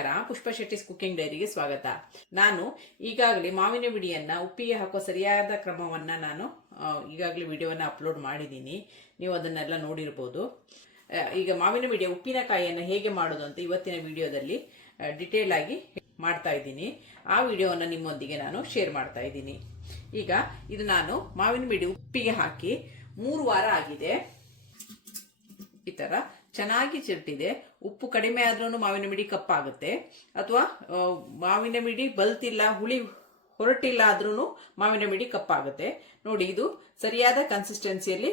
ನಮಸ್ಕಾರ. ಪುಷ್ಪ ಶೆಟ್ಟಿಸ್ ಕುಕಿಂಗ್ ಡೈರಿಗೆ ಸ್ವಾಗತ. ನಾನು ಈಗಾಗಲೇ ಮಾವಿನ ಮಿಡಿಯನ್ನ ಉಪ್ಪಿಗೆ ಹಾಕೋ ಸರಿಯಾದ ಕ್ರಮವನ್ನ ನಾನು ಈಗಾಗಲೇ ವಿಡಿಯೋವನ್ನ ಅಪ್ಲೋಡ್ ಮಾಡಿದ್ದೀನಿ. ನೀವು ಅದನ್ನೆಲ್ಲ ನೋಡಿರ್ಬೋದು. ಈಗ ಮಾವಿನ ಮಿಡಿಯ ಉಪ್ಪಿನಕಾಯಿಯನ್ನು ಹೇಗೆ ಮಾಡೋದು ಅಂತ ಇವತ್ತಿನ ವಿಡಿಯೋದಲ್ಲಿ ಡಿಟೇಲ್ ಆಗಿ ಮಾಡ್ತಾ ಇದ್ದೀನಿ. ಆ ವಿಡಿಯೋವನ್ನು ನಿಮ್ಮೊಂದಿಗೆ ನಾನು ಶೇರ್ ಮಾಡ್ತಾ ಇದ್ದೀನಿ. ಈಗ ಇದು ನಾನು ಮಾವಿನ ಮಿಡಿ ಉಪ್ಪಿಗೆ ಹಾಕಿ 3 ವಾರ ಆಗಿದೆ. ಈ ತರ ಚೆನ್ನಾಗಿ ಚಿರಟಿದೆ. ಉಪ್ಪು ಕಡಿಮೆ ಆದ್ರೂ ಮಾವಿನ ಮಿಡಿ ಕಪ್ಪಾಗುತ್ತೆ, ಅಥವಾ ಮಾವಿನ ಮಿಡಿ ಬಲ್ತಿಲ್ಲ, ಹುಳಿ ಹೊರಟಿಲ್ಲ ಆದ್ರೂ ಮಾವಿನ ಮಿಡಿ ಕಪ್ಪಾಗುತ್ತೆ. ನೋಡಿ, ಇದು ಸರಿಯಾದ ಕನ್ಸಿಸ್ಟೆನ್ಸಿಯಲ್ಲಿ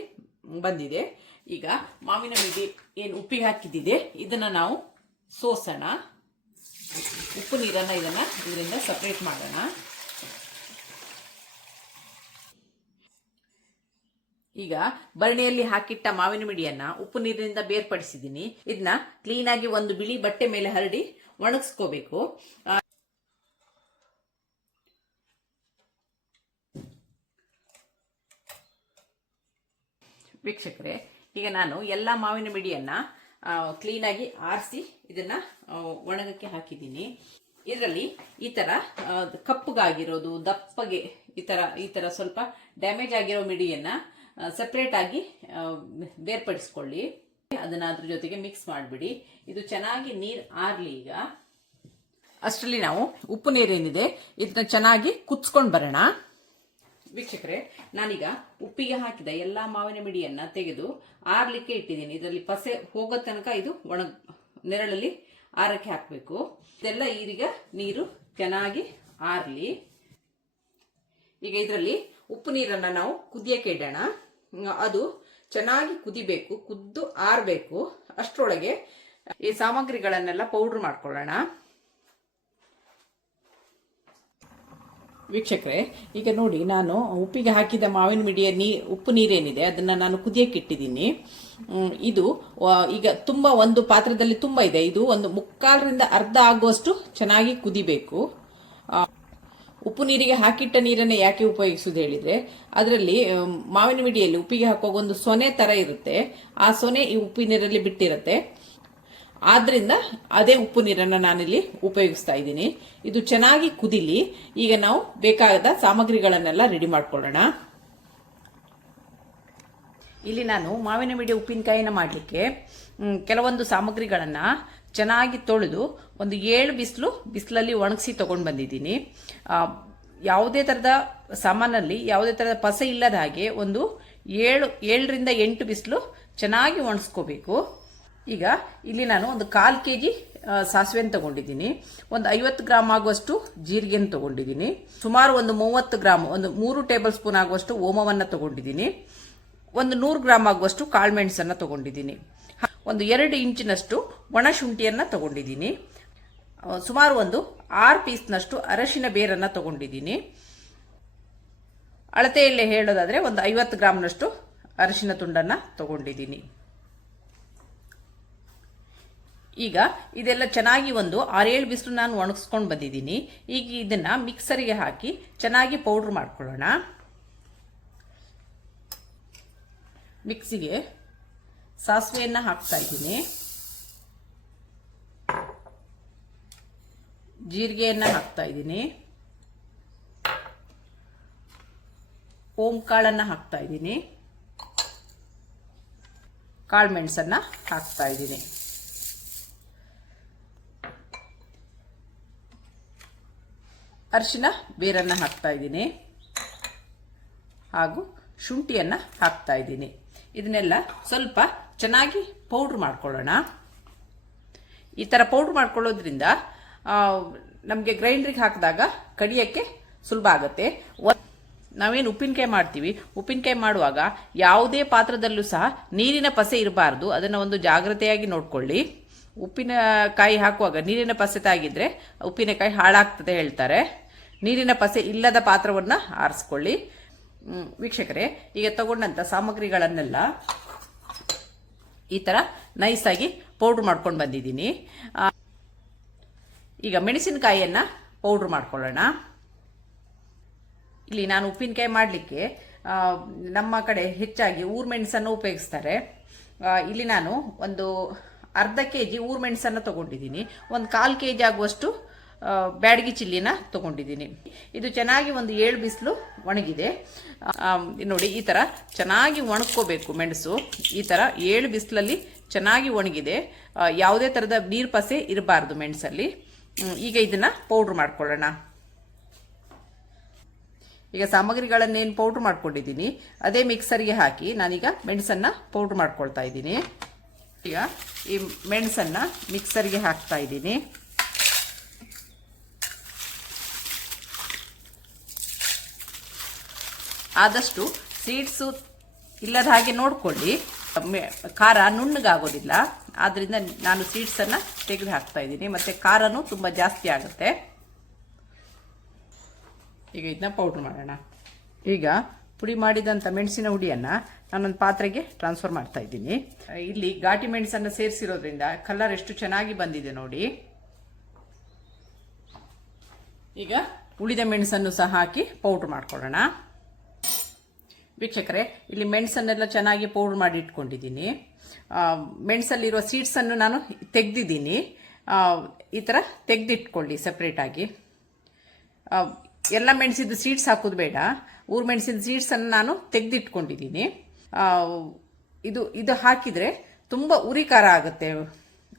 ಬಂದಿದೆ. ಈಗ ಮಾವಿನ ಮಿಡಿ ಏನು ಉಪ್ಪಿಗೆ ಹಾಕಿದ್ದಿದೆ ಇದನ್ನ ನಾವು ಸೋಸೋಣ. ಉಪ್ಪು ನೀರನ್ನ ಇದರಿಂದ ಸಪರೇಟ್ ಮಾಡೋಣ. ಈಗ ಬರಣಿಯಲ್ಲಿ ಹಾಕಿಟ್ಟ ಮಾವಿನ ಮಿಡಿಯನ್ನ ಉಪ್ಪು ನೀರಿನಿಂದ ಬೇರ್ಪಡಿಸಿದ್ದೀನಿ. ಇದನ್ನ ಕ್ಲೀನ್ ಆಗಿ ಒಂದು ಬಿಳಿ ಬಟ್ಟೆ ಮೇಲೆ ಹರಡಿ ಒಣಗಿಸ್ಕೋಬೇಕು. ವೀಕ್ಷಕರೇ, ಈಗ ನಾನು ಎಲ್ಲ ಮಾವಿನ ಮಿಡಿಯನ್ನ ಕ್ಲೀನ್ ಆಗಿ ಆರಿಸಿ ಇದನ್ನ ಒಣಗಕ್ಕೆ ಹಾಕಿದ್ದೀನಿ. ಇದರಲ್ಲಿ ಈ ತರ ಕಪ್ಪಗಾಗಿರೋದು, ದಪ್ಪಗೆ ಈ ತರ ಸ್ವಲ್ಪ ಡ್ಯಾಮೇಜ್ ಆಗಿರೋ ಮಿಡಿಯನ್ನ ಸೆಪರೇಟ್ ಆಗಿ ಬೇರ್ಪಡಿಸ್ಕೊಳ್ಳಿ. ಅದನ್ನ ಅದ್ರ ಜೊತೆಗೆ ಮಿಕ್ಸ್ ಮಾಡಿಬಿಡಿ. ಇದು ಚೆನ್ನಾಗಿ ನೀರು ಆರ್ಲಿ. ಈಗ ಅಷ್ಟರಲ್ಲಿ ನಾವು ಉಪ್ಪು ನೀರೇನಿದೆ ಇದನ್ನ ಚೆನ್ನಾಗಿ ಕುದಿಸ್ಕೊಂಡು ಬರೋಣ. ವೀಕ್ಷಕರೇ, ನಾನೀಗ ಉಪ್ಪಿಗೆ ಹಾಕಿದ ಎಲ್ಲಾ ಮಾವಿನ ಮಿಡಿಯನ್ನ ತೆಗೆದು ಆರ್ಲಿಕ್ಕೆ ಇಟ್ಟಿದ್ದೀನಿ. ಇದರಲ್ಲಿ ಪಸೆ ಹೋಗೋ ತನಕ ಇದು ನೆರಳಲ್ಲಿ ಆರಕ್ಕೆ ಹಾಕಬೇಕು. ಇದೆಲ್ಲ ಈಗ ನೀರು ಚೆನ್ನಾಗಿ ಆರ್ಲಿ. ಈಗ ಇದರಲ್ಲಿ ಉಪ್ಪು ನೀರನ್ನ ನಾವು ಕುದಿಯಕ್ಕೆ ಇಡೋಣ. ಅದು ಚೆನ್ನಾಗಿ ಕುದಿಬೇಕು, ಕುದ್ದು ಆರಬೇಕು. ಅಷ್ಟರೊಳಗೆ ಈ ಸಾಮಗ್ರಿಗಳನ್ನೆಲ್ಲ ಪೌಡರ್ ಮಾಡ್ಕೊಳ್ಳೋಣ. ವೀಕ್ಷಕರೇ, ಈಗ ನೋಡಿ, ನಾನು ಉಪ್ಪಿಗೆ ಹಾಕಿದ ಮಾವಿನ ಮಿಡಿಯ ಉಪ್ಪು ನೀರೇನಿದೆ ಅದನ್ನ ನಾನು ಕುದಿಯಕ್ಕೆ ಇಟ್ಟಿದ್ದೀನಿ. ಇದು ಈಗ ತುಂಬಾ ಒಂದು ಪಾತ್ರದಲ್ಲಿ ತುಂಬಾ ಇದೆ. ಇದು ಒಂದು 3/4ರಿಂದ ಅರ್ಧ ಆಗುವಷ್ಟು ಚೆನ್ನಾಗಿ ಕುದಿಬೇಕು. ಉಪ್ಪು ನೀರಿಗೆ ಹಾಕಿಟ್ಟ ನೀರನ್ನೇ ಯಾಕೆ ಉಪಯೋಗಿಸುವುದು ಹೇಳಿದ್ರೆ, ಅದರಲ್ಲಿ ಮಾವಿನ ಮಿಡಿಯಲ್ಲಿ ಉಪ್ಪಿಗೆ ಹಾಕುವಾಗ ಒಂದು ಸೊನೆ ತರ ಇರುತ್ತೆ. ಆ ಸೊನೆ ಈ ಉಪ್ಪು ನೀರಲ್ಲಿ ಬಿಟ್ಟಿರುತ್ತೆ. ಆದ್ರಿಂದ ಅದೇ ಉಪ್ಪು ನೀರನ್ನ ನಾನಿಲ್ಲಿ ಉಪಯೋಗಿಸ್ತಾ ಇದ್ದೀನಿ. ಇದು ಚೆನ್ನಾಗಿ ಕುದಿಲಿ. ಈಗ ನಾವು ಬೇಕಾದ ಸಾಮಗ್ರಿಗಳನ್ನೆಲ್ಲ ರೆಡಿ ಮಾಡ್ಕೊಳ್ಳೋಣ. ಇಲ್ಲಿ ನಾನು ಮಾವಿನ ಮಿಡಿ ಉಪ್ಪಿನಕಾಯಿನ ಮಾಡಲಿಕ್ಕೆ ಕೆಲವೊಂದು ಸಾಮಗ್ರಿಗಳನ್ನ ಚೆನ್ನಾಗಿ ತೊಳೆದು ಒಂದು 7 ಬಿಸಿಲಲ್ಲಿ ಒಣಗಿಸಿ ತಗೊಂಡು ಬಂದಿದ್ದೀನಿ. ಯಾವುದೇ ಥರದ ಸಾಮಾನಲ್ಲಿ ಯಾವುದೇ ಥರದ ಪಸೆ ಇಲ್ಲದ ಹಾಗೆ ಒಂದು 7ರಿಂದ 8 ಬಿಸಿಲು ಚೆನ್ನಾಗಿ ಒಣಗಿಸ್ಕೋಬೇಕು. ಈಗ ಇಲ್ಲಿ ನಾನು ಒಂದು 1/4 kg ಸಾಸಿವೆನ ತಗೊಂಡಿದ್ದೀನಿ. ಒಂದು 50 ಗ್ರಾಮ್ ಆಗುವಷ್ಟು ಜೀರಿಗೆನ ತಗೊಂಡಿದ್ದೀನಿ. ಸುಮಾರು ಒಂದು 30 ಗ್ರಾಮ್, ಒಂದು 3 ಟೇಬಲ್ ಸ್ಪೂನ್ ಆಗುವಷ್ಟು ಓಮವನ್ನ ತಗೊಂಡಿದ್ದೀನಿ. ಒಂದು 100 ಗ್ರಾಮ್ ಆಗುವಷ್ಟು ಕಾಳುಮೆಣಸನ್ನ ತಗೊಂಡಿದ್ದೀನಿ. ಒಂದು 2 ಇಂಚಿನಷ್ಟು ಒಣ ಶುಂಠಿಯನ್ನ ತಗೊಂಡಿದ್ದೀನಿ. ಸುಮಾರು ಒಂದು 6 ಪೀಸ್ನಷ್ಟು ಅರಶಿನ ಬೇರನ್ನ ತಗೊಂಡಿದ್ದೀನಿ. ಅಳತೆಯಲ್ಲೇ ಹೇಳೋದಾದ್ರೆ ಒಂದು 50 ಗ್ರಾಮ್ನಷ್ಟು ಅರಶಿನ ತುಂಡನ್ನ ತಗೊಂಡಿದ್ದೀನಿ. ಈಗ ಇದೆಲ್ಲ ಚೆನ್ನಾಗಿ ಒಂದು 6-7 ಬಿಸಿಲು ನಾನು ಒಣಗಿಸ್ಕೊಂಡು ಬಂದಿದ್ದೀನಿ. ಈಗ ಇದನ್ನ ಮಿಕ್ಸರಿಗೆ ಹಾಕಿ ಚೆನ್ನಾಗಿ ಪೌಡರ್ ಮಾಡ್ಕೊಳ್ಳೋಣ. ಮಿಕ್ಸಿಗೆ ಸಾಸಿವೆಯನ್ನ ಹಾಕ್ತಾ ಇದ್ದೀನಿ, ಜೀರಿಗೆಯನ್ನ ಹಾಕ್ತಾ ಇದ್ದೀನಿ, ಓಂ ಕಾಳನ್ನ ಹಾಕ್ತಾ ಇದ್ದೀನಿ, ಕಾಳುಮೆಣಸನ್ನ ಹಾಕ್ತಾ ಇದ್ದೀನಿ. ಅರಿಶಿನ ಬೇರನ್ನ ಹಾಕ್ತಾ ಇದ್ದೀನಿ, ಹಾಗೂ ಶುಂಠಿಯನ್ನ ಹಾಕ್ತಾ ಇದ್ದೀನಿ. ಇದನ್ನೆಲ್ಲ ಸ್ವಲ್ಪ ಚೆನ್ನಾಗಿ ಪೌಡ್ರ್ ಮಾಡ್ಕೊಳ್ಳೋಣ. ಈ ಥರ ಪೌಡ್ರ್ ಮಾಡ್ಕೊಳ್ಳೋದ್ರಿಂದ ನಮಗೆ ಗ್ರೈಂಡ್ರಿಗೆ ಹಾಕಿದಾಗ ಕಡಿಯೋಕ್ಕೆ ಸುಲಭ ಆಗುತ್ತೆ. ನಾವೇನು ಉಪ್ಪಿನಕಾಯಿ ಮಾಡ್ತೀವಿ, ಉಪ್ಪಿನಕಾಯಿ ಮಾಡುವಾಗ ಯಾವುದೇ ಪಾತ್ರದಲ್ಲೂ ಸಹ ನೀರಿನ ಪಸೆ ಇರಬಾರ್ದು. ಅದನ್ನು ಒಂದು ಜಾಗ್ರತೆಯಾಗಿ ನೋಡ್ಕೊಳ್ಳಿ. ಉಪ್ಪಿನಕಾಯಿ ಹಾಕುವಾಗ ನೀರಿನ ಪಸೆ ತಾಗಿದ್ರೆ ಉಪ್ಪಿನಕಾಯಿ ಹಾಳಾಗ್ತದೆ ಹೇಳ್ತಾರೆ. ನೀರಿನ ಪಸೆ ಇಲ್ಲದ ಪಾತ್ರವನ್ನು ಆರಿಸ್ಕೊಳ್ಳಿ. ವೀಕ್ಷಕರೇ, ಈಗ ತಗೊಂಡಂಥ ಸಾಮಗ್ರಿಗಳನ್ನೆಲ್ಲ ಈ ಥರ ನೈಸಾಗಿ ಪೌಡ್ರ್ ಮಾಡ್ಕೊಂಡು ಬಂದಿದ್ದೀನಿ. ಈಗ ಮೆಣಸಿನಕಾಯಿಯನ್ನು ಪೌಡ್ರ್ ಮಾಡ್ಕೊಳ್ಳೋಣ. ಇಲ್ಲಿ ನಾನು ಉಪ್ಪಿನಕಾಯಿ ಮಾಡಲಿಕ್ಕೆ ನಮ್ಮ ಕಡೆ ಹೆಚ್ಚಾಗಿ ಊರು ಮೆಣಸನ್ನು ಉಪಯೋಗಿಸ್ತಾರೆ. ಇಲ್ಲಿ ನಾನು ಒಂದು ಅರ್ಧ kg ಊರು ಮೆಣಸನ್ನು ತಗೊಂಡಿದ್ದೀನಿ. ಒಂದು 1/4 kg ಆಗುವಷ್ಟು ಬ್ಯಾಡಗಿ ಚಿಲ್ಲಿನ ತಗೊಂಡಿದ್ದೀನಿ. ಇದು ಚೆನ್ನಾಗಿ ಒಂದು 7 ಬಿಸಿಲು ಒಣಗಿದೆ. ನೋಡಿ ಈ ಥರ ಚೆನ್ನಾಗಿ ಒಣಗ್ಕೋಬೇಕು ಮೆಣಸು. ಈ ಥರ 7 ಬಿಸಿಲಲ್ಲಿ ಚೆನ್ನಾಗಿ ಒಣಗಿದೆ. ಯಾವುದೇ ಥರದ ನೀರು ಪಸೆ ಇರಬಾರ್ದು ಮೆಣಸಲ್ಲಿ. ಈಗ ಇದನ್ನು ಪೌಡ್ರ್ ಮಾಡ್ಕೊಳ್ಳೋಣ. ಈಗ ಸಾಮಗ್ರಿಗಳನ್ನೇನು ಪೌಡ್ರ್ ಮಾಡ್ಕೊಂಡಿದ್ದೀನಿ ಅದೇ ಮಿಕ್ಸರ್ಗೆ ಹಾಕಿ ನಾನೀಗ ಮೆಣಸನ್ನು ಪೌಡ್ರ್ ಮಾಡ್ಕೊಳ್ತಾ ಇದ್ದೀನಿ. ಈಗ ಈ ಮೆಣಸನ್ನು ಮಿಕ್ಸರ್ಗೆ ಹಾಕ್ತಾ ಇದ್ದೀನಿ. ಆದಷ್ಟು ಸೀಡ್ಸು ಇಲ್ಲದ ಹಾಗೆ ನೋಡ್ಕೊಳ್ಳಿ, ಖಾರ ನುಣ್ಣಗಾಗೋದಿಲ್ಲ. ಆದ್ದರಿಂದ ನಾನು ಸೀಡ್ಸನ್ನು ತೆಗೆದು ಹಾಕ್ತಾ ಇದ್ದೀನಿ. ಮತ್ತು ಖಾರನೂ ತುಂಬ ಜಾಸ್ತಿ ಆಗುತ್ತೆ. ಈಗ ಇದನ್ನ ಪೌಡ್ರ್ ಮಾಡೋಣ. ಈಗ ಪುಡಿ ಮಾಡಿದಂಥ ಮೆಣಸಿನ ಹುಡಿಯನ್ನು ನಾನೊಂದು ಪಾತ್ರೆಗೆ ಟ್ರಾನ್ಸ್ಫರ್ ಮಾಡ್ತಾ ಇದ್ದೀನಿ. ಇಲ್ಲಿ ಘಾಟಿ ಮೆಣಸನ್ನು ಸೇರಿಸಿರೋದ್ರಿಂದ ಕಲರ್ ಎಷ್ಟು ಚೆನ್ನಾಗಿ ಬಂದಿದೆ ನೋಡಿ. ಈಗ ಉಳಿದ ಮೆಣಸನ್ನು ಸಹ ಹಾಕಿ ಪೌಡ್ರ್ ಮಾಡ್ಕೊಳ್ಳೋಣ. ವೀಕ್ಷಕರೇ, ಇಲ್ಲಿ ಮೆಣಸನ್ನೆಲ್ಲ ಚೆನ್ನಾಗಿ ಪೌಡ್ರ್ ಮಾಡಿ ಇಟ್ಕೊಂಡಿದ್ದೀನಿ. ಮೆಣಸಲ್ಲಿರುವ ಸೀಡ್ಸನ್ನು ನಾನು ತೆಗೆದಿದ್ದೀನಿ. ಈ ಥರ ತೆಗೆದಿಟ್ಕೊಳ್ಳಿ ಸಪ್ರೇಟಾಗಿ. ಎಲ್ಲ ಮೆಣಸಿದ್ದು ಸೀಡ್ಸ್ ಹಾಕೋದು ಬೇಡ. ಊರು ಮೆಣಸಿನ ಸೀಡ್ಸನ್ನು ನಾನು ತೆಗೆದಿಟ್ಕೊಂಡಿದ್ದೀನಿ. ಇದು ಹಾಕಿದರೆ ತುಂಬ ಉರಿ ಖಾರ ಆಗುತ್ತೆ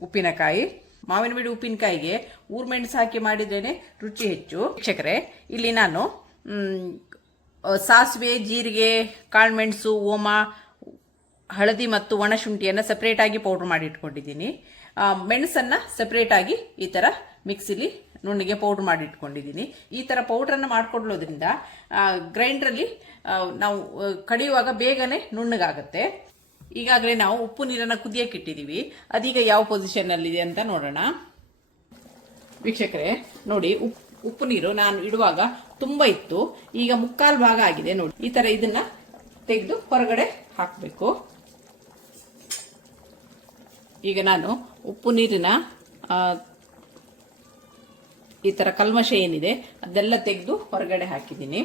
ಉಪ್ಪಿನಕಾಯಿ. ಮಾವಿನ ಮಿಡಿ ಉಪ್ಪಿನಕಾಯಿಗೆ ಊರು ಮೆಣಸು ಹಾಕಿ ಮಾಡಿದ್ರೇ ರುಚಿ ಹೆಚ್ಚು. ವೀಕ್ಷಕರೇ, ಇಲ್ಲಿ ನಾನು ಸಾಸಿವೆ, ಜೀರಿಗೆ, ಕಾಳುಮೆಣಸು, ಓಮ, ಹಳದಿ ಮತ್ತು ಒಣಶುಂಠಿಯನ್ನು ಸಪ್ರೇಟಾಗಿ ಪೌಡ್ರ್ ಮಾಡಿ ಇಟ್ಕೊಂಡಿದ್ದೀನಿ. ಮೆಣಸನ್ನು ಸಪ್ರೇಟಾಗಿ ಈ ಥರ ಮಿಕ್ಸಿಲಿ ನುಣ್ಣಗೆ ಪೌಡ್ರ್ ಮಾಡಿ ಇಟ್ಕೊಂಡಿದ್ದೀನಿ. ಈ ಥರ ಪೌಡ್ರನ್ನು ಮಾಡ್ಕೊಳ್ಳೋದ್ರಿಂದ ಗ್ರೈಂಡ್ರಲ್ಲಿ ನಾವು ಕಡಿಯುವಾಗ ಬೇಗನೆ ನುಣ್ಣಗಾಗುತ್ತೆ. ಈಗಾಗಲೇ ನಾವು ಉಪ್ಪು ನೀರನ್ನು ಕುದಿಯಕ್ಕೆ ಇಟ್ಟಿದ್ದೀವಿ. ಅದೀಗ ಯಾವ ಪೊಸಿಷನ್ನಲ್ಲಿದೆ ಅಂತ ನೋಡೋಣ. ವೀಕ್ಷಕರೇ ನೋಡಿ, ಉಪ್ಪು ನೀರು ನಾನು ಇಡುವಾಗ ತುಂಬ ಇತ್ತು, ಈಗ 3/4 ಭಾಗ ಆಗಿದೆ ನೋಡಿ. ಈ ಥರ ಇದನ್ನು ತೆಗೆದು ಹೊರಗಡೆ ಹಾಕಬೇಕು. ಈಗ ನಾನು ಉಪ್ಪು ನೀರಿನ ಈ ಥರ ಕಲ್ಮಶ ಏನಿದೆ ಅದೆಲ್ಲ ತೆಗೆದು ಹೊರಗಡೆ ಹಾಕಿದ್ದೀನಿ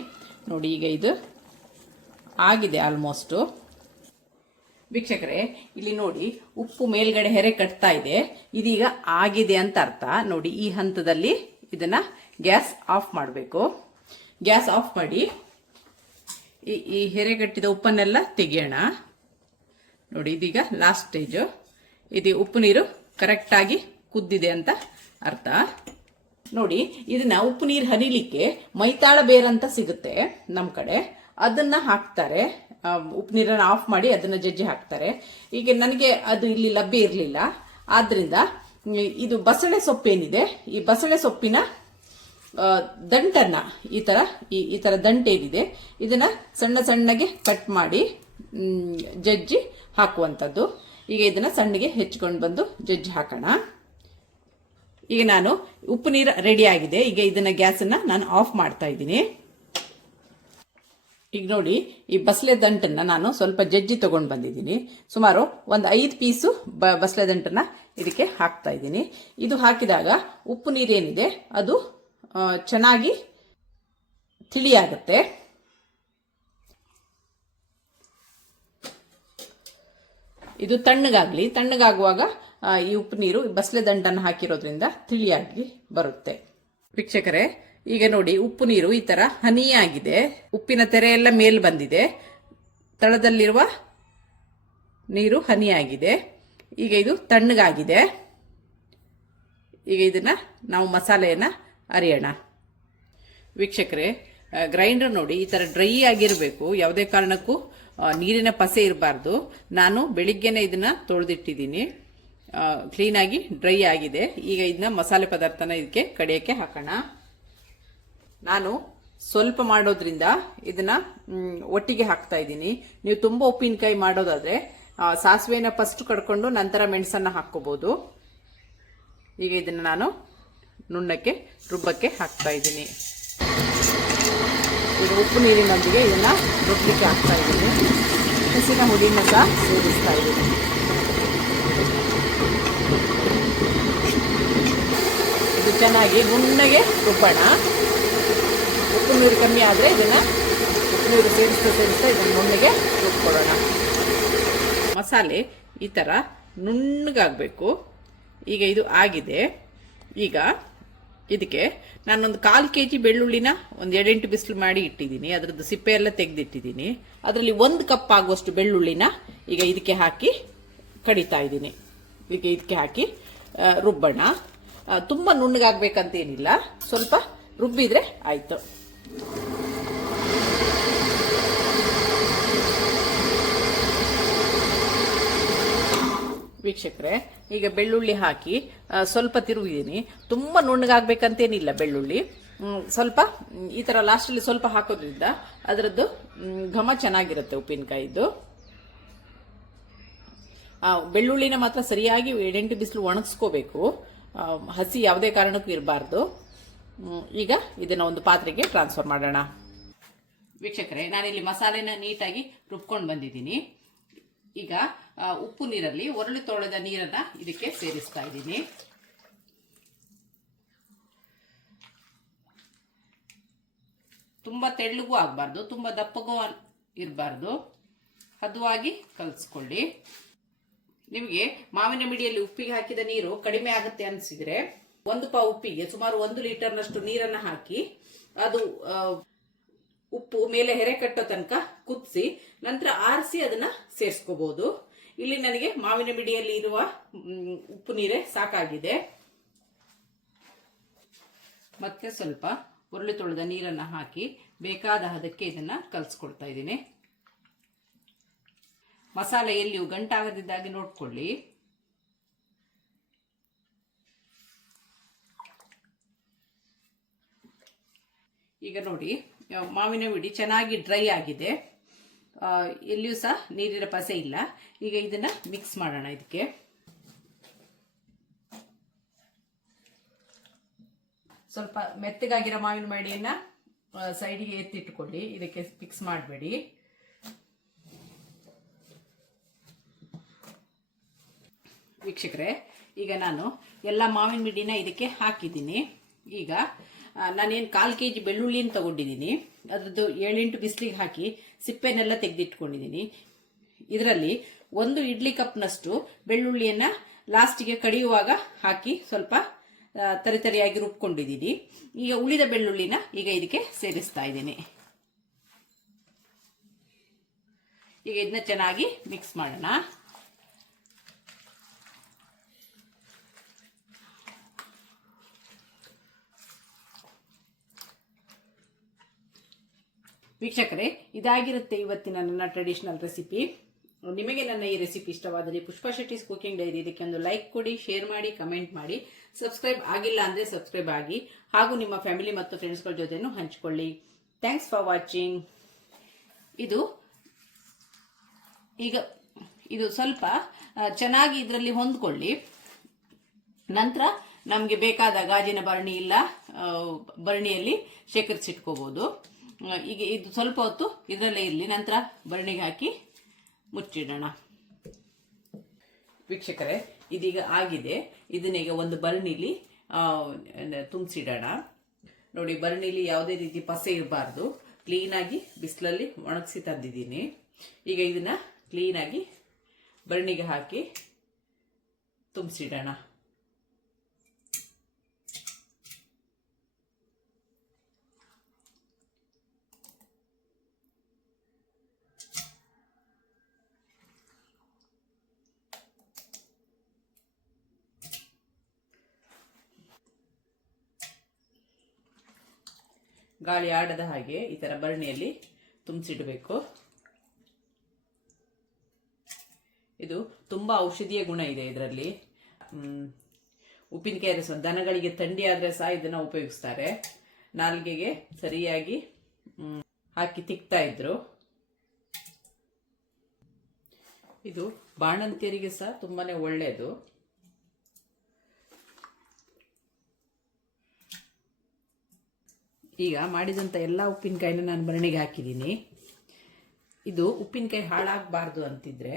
ನೋಡಿ. ಈಗ ಇದು ಆಗಿದೆ ಆಲ್ಮೋಸ್ಟು. ವೀಕ್ಷಕರೇ, ಇಲ್ಲಿ ನೋಡಿ ಉಪ್ಪು ಮೇಲ್ಗಡೆ ಹೆರೆ ಕಟ್ತಾ ಇದೆ. ಇದೀಗ ಆಗಿದೆ ಅಂತ ಅರ್ಥ ನೋಡಿ. ಈ ಹಂತದಲ್ಲಿ ಇದನ್ನ ಗ್ಯಾಸ್ ಆಫ್ ಮಾಡಬೇಕು. ಗ್ಯಾಸ್ ಆಫ್ ಮಾಡಿ ಈ ಹೆರೆಗಟ್ಟಿದ ಉಪ್ಪನ್ನೆಲ್ಲ ತೆಗೆಯೋಣ ನೋಡಿ. ಇದೀಗ ಲಾಸ್ಟ್ ಸ್ಟೇಜು. ಇದು ಉಪ್ಪು ನೀರು ಕರೆಕ್ಟಾಗಿ ಕುದ್ದಿದೆ ಅಂತ ಅರ್ಥ ನೋಡಿ. ಇದನ್ನ ಉಪ್ಪು ನೀರು ಹರಿಲಿಕ್ಕೆ ಮೈತಾಳ ಬೇರ್ ಅಂತ ಸಿಗುತ್ತೆ ನಮ್ಮ ಕಡೆ, ಅದನ್ನ ಹಾಕ್ತಾರೆ. ಉಪ್ಪು ನೀರನ್ನು ಆಫ್ ಮಾಡಿ ಅದನ್ನ ಜಜ್ಜಿ ಹಾಕ್ತಾರೆ. ಈಗ ನನಗೆ ಅದು ಇಲ್ಲಿ ಲಭ್ಯ ಇರಲಿಲ್ಲ. ಆದ್ರಿಂದ ಇದು ಬಸಳೆ ಸೊಪ್ಪೇನಿದೆ, ಈ ಬಸಳೆ ಸೊಪ್ಪಿನ ದಂಟನ್ನ ಈ ತರ ದಂಟೇನಿದೆ ಇದನ್ನ ಸಣ್ಣ ಸಣ್ಣಗೆ ಕಟ್ ಮಾಡಿ ಜಜ್ಜಿ ಹಾಕುವಂಥದ್ದು. ಈಗ ಇದನ್ನ ಸಣ್ಣಗೆ ಹೆಚ್ಚಿಕೊಂಡು ಬಂದು ಜಜ್ಜಿ ಹಾಕೋಣ. ಈಗ ನಾನು ಉಪ್ಪು ನೀರು ರೆಡಿ ಆಗಿದೆ. ಈಗ ಇದನ್ನ ಗ್ಯಾಸನ್ನ ನಾನು ಆಫ್ ಮಾಡ್ತಾ ಇದ್ದೀನಿ. ಈಗ ನೋಡಿ, ಈ ಬಸಳೆ ದಂಟನ್ನ ನಾನು ಸ್ವಲ್ಪ ಜಜ್ಜಿ ತಗೊಂಡು ಬಂದಿದ್ದೀನಿ. ಸುಮಾರು ಒಂದು 5 ಪೀಸು ಬಸಳೆ ದಂಟನ್ನ ಇದಕ್ಕೆ ಹಾಕ್ತಾ ಇದ್ದೀನಿ. ಇದು ಹಾಕಿದಾಗ ಉಪ್ಪು ನೀರೇನಿದೆ ಅದು ಚೆನ್ನಾಗಿ ತಿಳಿಯಾಗುತ್ತೆ. ಇದು ತಣ್ಣಗಾಗುವಾಗ ಈ ಉಪ್ಪು ನೀರು ಬಸಳೆ ದಂಟನ್ನು ಹಾಕಿರೋದ್ರಿಂದ ತಿಳಿಯಾಗಿ ಬರುತ್ತೆ. ವೀಕ್ಷಕರೇ, ಈಗ ನೋಡಿ ಉಪ್ಪು ನೀರು ಈ ತರ ಹನಿಯಾಗಿದೆ. ಉಪ್ಪಿನ ತೆರೆ ಎಲ್ಲ ಮೇಲ್ ಬಂದಿದೆ. ತಳದಲ್ಲಿರುವ ನೀರು ಹನಿಯಾಗಿದೆ. ಈಗ ಇದು ತಣ್ಣಗಾಗಿದೆ. ಈಗ ಇದನ್ನ ನಾವು ಮಸಾಲೆಯನ್ನ ಅರಿಯೋಣ. ವೀಕ್ಷಕರೇ, ಗ್ರೈಂಡರ್ ನೋಡಿ ಈ ತರ ಡ್ರೈ ಆಗಿರಬೇಕು. ಯಾವುದೇ ಕಾರಣಕ್ಕೂ ನೀರಿನ ಪಸೆ ಇರಬಾರ್ದು. ನಾನು ಬೆಳಿಗ್ಗೆನೆ ಇದನ್ನ ತೊಳೆದಿಟ್ಟಿದ್ದೀನಿ. ಕ್ಲೀನಾಗಿ ಡ್ರೈ ಆಗಿದೆ. ಈಗ ಇದನ್ನ ಮಸಾಲೆ ಪದಾರ್ಥನ ಇದಕ್ಕೆ ಕಡಿಯಕ್ಕೆ ಹಾಕೋಣ. ನಾನು ಸ್ವಲ್ಪ ಮಾಡೋದ್ರಿಂದ ಇದನ್ನ ಒಟ್ಟಿಗೆ ಹಾಕ್ತಾ ಇದ್ದೀನಿ. ನೀವು ತುಂಬಾ ಉಪ್ಪಿನಕಾಯಿ ಮಾಡೋದಾದ್ರೆ ಸಾಸಿವೆನ ಫಸ್ಟ್ ಕಡ್ಕೊಂಡು ನಂತರ ಮೆಣಸನ್ನ ಹಾಕೋಬಹುದು. ಈಗ ಇದನ್ನ ನಾನು ನುಣ್ಣಕ್ಕೆ ರುಬ್ಬಕ್ಕೆ ಹಾಕ್ತಾ ಇದ್ದೀನಿ. ಈಗ ಉಪ್ಪು ನೀರಿನೊಂದಿಗೆ ಇದನ್ನ ರುಬ್ಬಲಿಕ್ಕೆ ಹಾಕ್ತಾ ಇದ್ದೀನಿ. ಹಸಿನ ಹುಡಿನ ಸಹ ಸೇರಿಸ್ತಾ ಇದ್ದೀನಿ. ಇದು ಚೆನ್ನಾಗಿ ನುಣ್ಣಗೆ ರುಬ್ಬೋಣ. ಉಪ್ಪು ನೀರು ಕಮ್ಮಿ ಆದರೆ ಇದನ್ನ ಉಪ್ಪು ನೀರು ಸೇರಿಸ್ತಾ ಇದನ್ನು ನುಣ್ಣಗೆ ರುಬ್ಕೊಳ್ಳೋಣ. ಮಸಾಲೆ ಈ ಥರ ನುಣ್ಣಗಾಗಬೇಕು. ಈಗ ಇದು ಆಗಿದೆ. ಈಗ ಇದಕ್ಕೆ ನಾನೊಂದು 1/4 kg ಬೆಳ್ಳುಳ್ಳಿನ ಒಂದು 7-8 ಬಿಸಿಲು ಮಾಡಿ ಇಟ್ಟಿದ್ದೀನಿ. ಅದರದ್ದು ಸಿಪ್ಪೆ ಎಲ್ಲ ತೆಗೆದಿಟ್ಟಿದ್ದೀನಿ. ಅದರಲ್ಲಿ 1 ಕಪ್ ಆಗುವಷ್ಟು ಬೆಳ್ಳುಳ್ಳಿನ ಈಗ ಇದಕ್ಕೆ ಹಾಕಿ ಕಡಿತಾ ಇದ್ದೀನಿ. ಈಗ ಇದಕ್ಕೆ ಹಾಕಿ ರುಬ್ಬಣ. ತುಂಬ ನುಣ್ಣಗಾಗಬೇಕಂತೇನಿಲ್ಲ, ಸ್ವಲ್ಪ ರುಬ್ಬಿದ್ರೆ ಆಯಿತು. ವೀಕ್ಷಕರೇ, ಈಗ ಬೆಳ್ಳುಳ್ಳಿ ಹಾಕಿ ಸ್ವಲ್ಪ ತಿರುಗಿದ್ದೀನಿ. ತುಂಬ ನುಣ್ಣಗಾಗಬೇಕಂತೇನಿಲ್ಲ ಬೆಳ್ಳುಳ್ಳಿ. ಸ್ವಲ್ಪ ಈ ಥರ ಲಾಸ್ಟಲ್ಲಿ ಸ್ವಲ್ಪ ಹಾಕೋದ್ರಿಂದ ಅದರದ್ದು ಘಮ ಚೆನ್ನಾಗಿರುತ್ತೆ ಉಪ್ಪಿನಕಾಯಿದ್ದು. ಬೆಳ್ಳುಳ್ಳಿನ ಮಾತ್ರ ಸರಿಯಾಗಿ 7-8 ಬಿಸಿಲು ಒಣಗಿಸ್ಕೋಬೇಕು. ಹಸಿ ಯಾವುದೇ ಕಾರಣಕ್ಕೂ ಇರಬಾರ್ದು. ಈಗ ಇದನ್ನು ಒಂದು ಪಾತ್ರೆಗೆ ಟ್ರಾನ್ಸ್ಫರ್ ಮಾಡೋಣ. ವೀಕ್ಷಕರೇ, ನಾನಿಲ್ಲಿ ಮಸಾಲೆನ ನೀಟಾಗಿ ರುಬ್ಕೊಂಡು ಬಂದಿದ್ದೀನಿ. ಈಗ ಉಪ್ಪು ನೀರಲ್ಲಿ ಒರಳು ತೊಳೆದ ನೀರನ್ನ ಇದಕ್ಕೆ ಸೇರಿಸ್ತಾ ಇದ್ದೀನಿ. ತುಂಬ ತೆಳ್ಳಗೂ ಆಗಬಾರ್ದು, ತುಂಬ ದಪ್ಪಗೂ ಇರಬಾರ್ದು. ಹದವಾಗಿ ಕಲಿಸ್ಕೊಳ್ಳಿ. ನಿಮಗೆ ಮಾವಿನ ಮಿಡಿಯಲ್ಲಿ ಉಪ್ಪಿಗೆ ಹಾಕಿದ ನೀರು ಕಡಿಮೆ ಆಗುತ್ತೆ ಅನಿಸಿದ್ರೆ 1 ಪಾವು ಉಪ್ಪಿಗೆ ಸುಮಾರು 1 ಲೀಟರ್ನಷ್ಟು ನೀರನ್ನು ಹಾಕಿ ಅದು ಉಪ್ಪು ಮೇಲೆ ಹೆರೆ ಕಟ್ಟೋ ತನಕ ಕುದಿಸಿ ನಂತರ ಆರಿಸಿ ಅದನ್ನ ಸೇರಿಸ್ಕೋಬಹುದು. ಇಲ್ಲಿ ನನಗೆ ಮಾವಿನ ಮಿಡಿಯಲ್ಲಿ ಇರುವ ಉಪ್ಪು ನೀರೇ ಸಾಕಾಗಿದೆ. ಮತ್ತೆ ಸ್ವಲ್ಪ ಒರಳು ತೊಳೆದ ನೀರನ್ನ ಹಾಕಿ ಬೇಕಾದ ಹದಕ್ಕೆ ಇದನ್ನ ಕಲಸ್ಕೊಳ್ತಾ ಇದ್ದೀನಿ. ಮಸಾಲೆ ಎಲ್ಲಿಯೂ ಗಂಟಾಗದಿದ್ದಾಗೆ ನೋಡ್ಕೊಳ್ಳಿ. ಈಗ ನೋಡಿ, ಮಾವಿನ ಮಿಡಿ ಚೆನ್ನಾಗಿ ಡ್ರೈ ಆಗಿದೆ. ಎಲ್ಲಿಯೂ ಸಹ ನೀರಿನ ಪಸೆ ಇಲ್ಲ. ಈಗ ಇದನ್ನ ಮಿಕ್ಸ್ ಮಾಡೋಣ. ಇದಕ್ಕೆ ಸ್ವಲ್ಪ ಮೆತ್ತಗಾಗಿರೋ ಮಾವಿನ ಮಿಡಿಯನ್ನ ಸೈಡಿಗೆ ಎತ್ತಿಟ್ಕೊಳ್ಳಿ. ಇದಕ್ಕೆ ಮಿಕ್ಸ್ ಮಾಡಬೇಡಿ. ವೀಕ್ಷಕರೇ, ಈಗ ನಾನು ಎಲ್ಲ ಮಾವಿನ ಮಿಡಿನ ಇದಕ್ಕೆ ಹಾಕಿದ್ದೀನಿ. ಈಗ ನಾನೇನು 1/4 kg ಬೆಳ್ಳುಳ್ಳಿನ ತಗೊಂಡಿದ್ದೀನಿ. ಅದರದ್ದು 7-8 ಬಿಸಿಲಿಗೆ ಹಾಕಿ ಸಿಪ್ಪೆನೆಲ್ಲ ತೆಗೆದಿಟ್ಕೊಂಡಿದ್ದೀನಿ. ಇದರಲ್ಲಿ 1 ಇಡ್ಲಿ ಕಪ್ನಷ್ಟು ಬೆಳ್ಳುಳ್ಳಿಯನ್ನ ಲಾಸ್ಟಿಗೆ ಕಡಿಯುವಾಗ ಹಾಕಿ ಸ್ವಲ್ಪ ತರಿತರಿಯಾಗಿ ರುಬ್ಕೊಂಡಿದ್ದೀನಿ. ಈಗ ಉಳಿದ ಬೆಳ್ಳುಳ್ಳಿನ ಈಗ ಇದಕ್ಕೆ ಸೇರಿಸ್ತಾ ಇದ್ದೀನಿ. ಈಗ ಇದನ್ನ ಚೆನ್ನಾಗಿ ಮಿಕ್ಸ್ ಮಾಡೋಣ. ವೀಕ್ಷಕರೇ, ಇದಾಗಿರುತ್ತೆ ಇವತ್ತಿನ ನನ್ನ ಟ್ರೆಡಿಷನಲ್ ರೆಸಿಪಿ. ನಿಮಗೆ ನನ್ನ ಈ ರೆಸಿಪಿ ಇಷ್ಟವಾದರೆ ಪುಷ್ಪಾ ಶೆಟ್ಟಿಸ್ ಕುಕಿಂಗ್ ಡೈರಿ ಇದಕ್ಕೆ ಒಂದು ಲೈಕ್ ಕೊಡಿ, ಶೇರ್ ಮಾಡಿ, ಕಮೆಂಟ್ ಮಾಡಿ. ಸಬ್ಸ್ಕ್ರೈಬ್ ಆಗಿಲ್ಲ ಅಂದರೆ ಸಬ್ಸ್ಕ್ರೈಬ್ ಆಗಿ, ಹಾಗೂ ನಿಮ್ಮ ಫ್ಯಾಮಿಲಿ ಮತ್ತು ಫ್ರೆಂಡ್ಸ್ಗಳ ಜೊತೆನೂ ಹಂಚಿಕೊಳ್ಳಿ. Thanks for watching. ಇದು ಸ್ವಲ್ಪ ಚೆನ್ನಾಗಿ ಇದರಲ್ಲಿ ಹೊಂದ್ಕೊಳ್ಳಿ. ನಂತರ ನಮಗೆ ಬೇಕಾದ ಗಾಜಿನ ಭರಣಿ ಇಲ್ಲ ಭರಣಿಯಲ್ಲಿ ಶೇಖರಿಸಿಟ್ಕೋಬಹುದು. ಈಗ ಇದು ಸ್ವಲ್ಪ ಹೊತ್ತು ಇದರಲ್ಲೇ ಇರಲಿ, ನಂತರ ಭರಣಿಗೆ ಹಾಕಿ ಮುಚ್ಚಿಡೋಣ. ವೀಕ್ಷಕರೇ, ಇದೀಗ ಆಗಿದೆ. ಇದನ್ನೀಗ ಒಂದು ಭರಣಿಲಿ ತುಂಬಿಸಿಡೋಣ. ನೋಡಿ, ಭರಣಿಲಿ ಯಾವುದೇ ರೀತಿ ಪಸೆ ಇರಬಾರ್ದು. ಕ್ಲೀನಾಗಿ ಬಿಸಿಲಲ್ಲಿ ಒಣಗಿಸಿ ತಂದಿದ್ದೀನಿ. ಈಗ ಇದನ್ನ ಕ್ಲೀನಾಗಿ ಭರಣಿಗೆ ಹಾಕಿ ತುಂಬಿಸಿಡೋಣ. ಗಾಳಿ ಆಡದ ಹಾಗೆ ಈ ತರ ಭರಣಿಯಲ್ಲಿ ತುಂಬಿಸಿಡಬೇಕು. ಇದು ತುಂಬಾ ಔಷಧೀಯ ಗುಣ ಇದೆ ಇದರಲ್ಲಿ. ಉಪ್ಪಿನಕಾಯಿ ರಸ ದನಗಳಿಗೆ ಥಂಡಿ ಆದ್ರೆ ಸಹ ಇದನ್ನ ಉಪಯೋಗಿಸ್ತಾರೆ. ನಾಲ್ಗೆಗೆ ಸರಿಯಾಗಿ ಹಾಕಿ ತಿಕ್ತಾ ಇದ್ರು. ಇದು ಬಾಣಂತಿಯರಿಗೆ ಸಹ ತುಂಬಾನೇ ಒಳ್ಳೆಯದು. ಈಗ ಮಾಡಿದಂಥ ಎಲ್ಲ ಉಪ್ಪಿನಕಾಯಿನ ನಾನು ಭರಣಿಗೆ ಹಾಕಿದ್ದೀನಿ. ಇದು ಉಪ್ಪಿನಕಾಯಿ ಹಾಳಾಗಬಾರ್ದು ಅಂತಿದ್ರೆ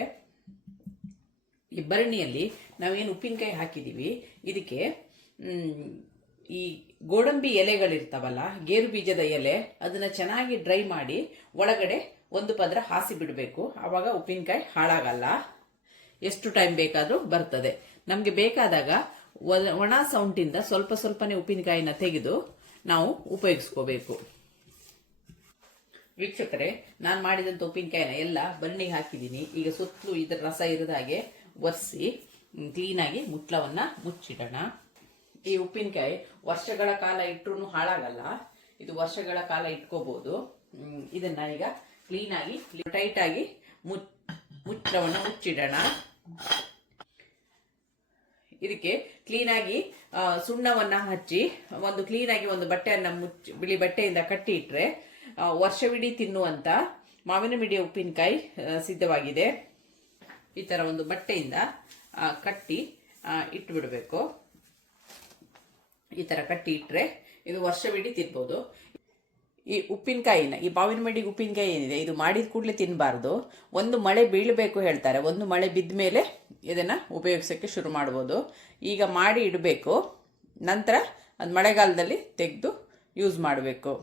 ಈ ಭರಣಿಯಲ್ಲಿ ನಾವೇನು ಉಪ್ಪಿನಕಾಯಿ ಹಾಕಿದ್ದೀವಿ ಇದಕ್ಕೆ ಈ ಗೋಡಂಬಿ ಎಲೆಗಳಿರ್ತಾವಲ್ಲ, ಗೇರು ಬೀಜದ ಎಲೆ, ಅದನ್ನ ಚೆನ್ನಾಗಿ ಡ್ರೈ ಮಾಡಿ ಒಳಗಡೆ ಒಂದು ಪದರ ಹಾಸಿ ಬಿಡಬೇಕು. ಆವಾಗ ಉಪ್ಪಿನಕಾಯಿ ಹಾಳಾಗಲ್ಲ. ಎಷ್ಟು ಟೈಮ್ ಬೇಕಾದರೂ ಬರ್ತದೆ. ನಮಗೆ ಬೇಕಾದಾಗ ಒಣ ಸೌಂಟಿಂದ ಸ್ವಲ್ಪ ಸ್ವಲ್ಪನೇ ಉಪ್ಪಿನಕಾಯಿನ ತೆಗೆದು ನಾವು ಉಪಯೋಗಿಸ್ಕೋಬೇಕು. ವೀಕ್ಷಕರೇ, ನಾನು ಮಾಡಿದಂಥ ಉಪ್ಪಿನಕಾಯಿನ ಎಲ್ಲ ಬನ್ನಿಗೆ ಹಾಕಿದ್ದೀನಿ. ಈಗ ಸುತ್ತಲೂ ಇದರ ರಸ ಇರದ ಹಾಗೆ ಒರೆಸಿ ಕ್ಲೀನಾಗಿ ಮುಟ್ಲವನ್ನ ಮುಚ್ಚಿಡೋಣ. ಈ ಉಪ್ಪಿನಕಾಯಿ ವರ್ಷಗಳ ಕಾಲ ಇಟ್ಟರು ಹಾಳಾಗಲ್ಲ. ಇದು ವರ್ಷಗಳ ಕಾಲ ಇಟ್ಕೋಬಹುದು. ಇದನ್ನ ಈಗ ಕ್ಲೀನಾಗಿ ಟೈಟ್ ಆಗಿ ಮುಚ್ಚಳವನ್ನು ಮುಚ್ಚಿಡೋಣ. ಇದಕ್ಕೆ ಕ್ಲೀನಾಗಿ ಸುಣ್ಣವನ್ನ ಹಚ್ಚಿ ಕ್ಲೀನಾಗಿ ಒಂದು ಬಟ್ಟೆಯನ್ನ ಬಿಳಿ ಬಟ್ಟೆಯಿಂದ ಕಟ್ಟಿ ಇಟ್ರೆ ವರ್ಷವಿಡೀ ತಿನ್ನುವಂತ ಮಾವಿನ ಮಿಡಿಯ ಉಪ್ಪಿನಕಾಯಿ ಸಿದ್ಧವಾಗಿದೆ. ಈ ತರ ಒಂದು ಬಟ್ಟೆಯಿಂದ ಕಟ್ಟಿ ಇಟ್ಬಿಡ್ಬೇಕು. ಈ ತರ ಕಟ್ಟಿ ಇಟ್ರೆ ಇದು ವರ್ಷವಿಡೀ ತಿನ್ಬೋದು. ಈ ಉಪ್ಪಿನಕಾಯಿನ, ಈ ಮಾವಿನ ಮಿಡಿ ಉಪ್ಪಿನಕಾಯಿ ಏನಿದೆ, ಇದು ಮಾಡಿದ ಕೂಡಲೇ ತಿನ್ನಬಾರ್ದು. ಒಂದು ಮಳೆ ಬೀಳಬೇಕು ಹೇಳ್ತಾರೆ. ಒಂದು ಮಳೆ ಬಿದ್ದ ಮೇಲೆ ಇದನ್ನ ಉಪಯೋಗಿಸೋಕ್ಕೆ ಶುರು ಮಾಡ್ಬೋದು. ಈಗ ಮಾಡಿ ಇಡಬೇಕು, ನಂತರ ಅದು ಮಳೆಗಾಲದಲ್ಲಿ ತೆಗೆದು ಯೂಸ್ ಮಾಡಬೇಕು.